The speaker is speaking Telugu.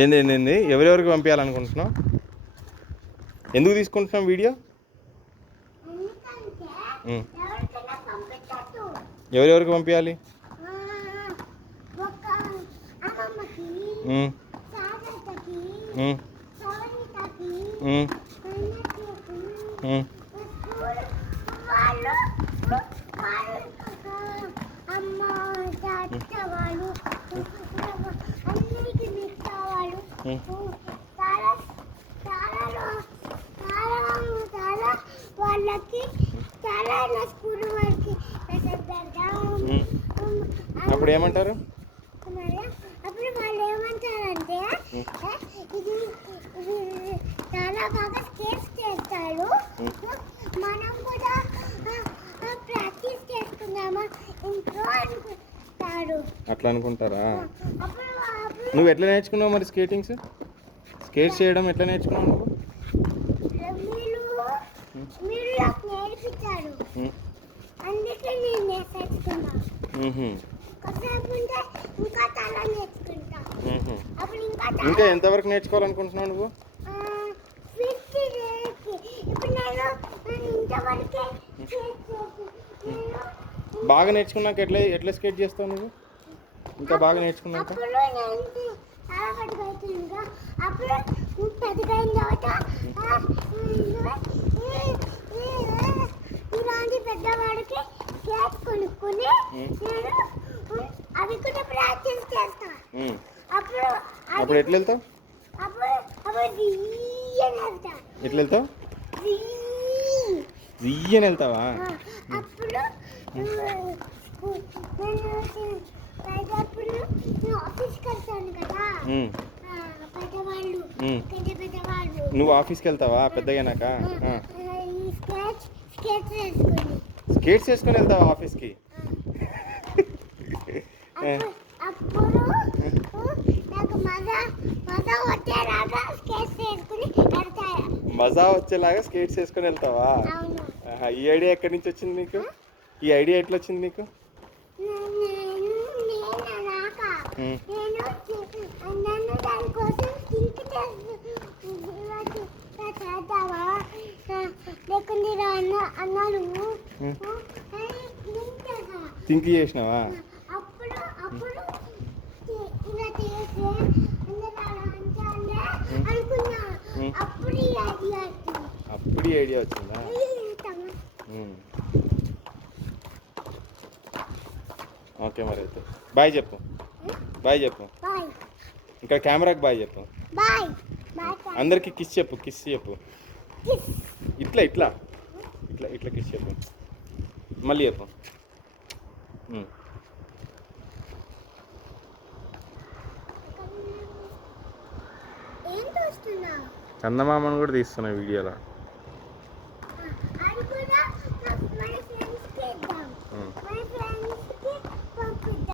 ఏంది ఏంది ఏంది ఎవరెవరికి పంపించాలనుకుంటున్నావు? ఎందుకు తీసుకుంటున్నావు వీడియో? ఎవరెవరికి పంపించాలి? వాళ్ళకి చాలా స్కూల్ వరకు అప్పుడు ఏమంటారు? అప్పుడు వాళ్ళు ఏమంటారంటే ఇది చాలా బాగా స్కేట్స్ చేస్తారు, మనం కూడా ప్రాక్టీస్ చేసుకుందామా ఇంట్లో అనుకుంటారు. అట్లా అనుకుంటారా? నువ్వు ఎట్లా నేర్చుకున్నావు మరి స్కేట్స్ చేయడం ఎట్లా నేర్చుకున్నావు నువ్వు? మీరు నాకు నేర్పించారు, అందుకే నేను నేర్చుకున్నా. ఇంకా చాలా నేర్చుకుంటా. ఇంకా ఎంతవరకు నేర్చుకోవాలనుకుంటున్నావు నువ్వు? ఇప్పుడు నేను ఇంతవరకే బాగా నేర్చుకున్నాక ఎట్లా స్కేట్ చేస్తావు నువ్వు? ఇంకా బాగా నేర్చుకున్నాక అప్పుడు పెద్దగైన తర్వాత ఇలాంటి పెద్దవాడికి స్కేట్ కొనుక్కొని నేను అవి కూడా ప్రాక్టీస్ చేస్తా. అప్పుడు ఎట్లా వెళ్తావు? ఎట్లా వెళ్తావు? జియ్యని వెళ్తావా? అప్పుడు ఆఫీస్కి వెళ్తాను కదా, పెద్దవాళ్ళు పెద్దవాళ్ళు. నువ్వు ఆఫీస్కి వెళ్తావా పెద్దగానాక? స్కేట్స్ వేసుకొని వెళ్తావా ఆఫీస్కి? అప్పుడు నాకు మజా వచ్చేలాగా స్కేట్స్ వేసుకొని వెళ్తావా? ఈ ఐడియా ఎక్కడి నుంచి వచ్చింది నీకు? ఈ ఐడియా ఎట్లా వచ్చింది నీకు? థింక్ చేసినావా? అప్పుడు ఈ ఐడియా వచ్చిందా? ఓకే మరి అయితే బాయ్ చెప్పు. బాయ్ చెప్పు. ఇంకా కెమెరాకి బాయ్ చెప్పు. అందరికి కిస్ చెప్పు. ఇట్లా ఇట్లా ఇట్లా ఇట్లా కిస్ చెప్పు. మళ్ళీ చెప్పు. చందమామను కూడా తీస్తున్నా వీడియోలో. అది కూడా మన ఫ్రెండ్స్కి ఇద్దాం.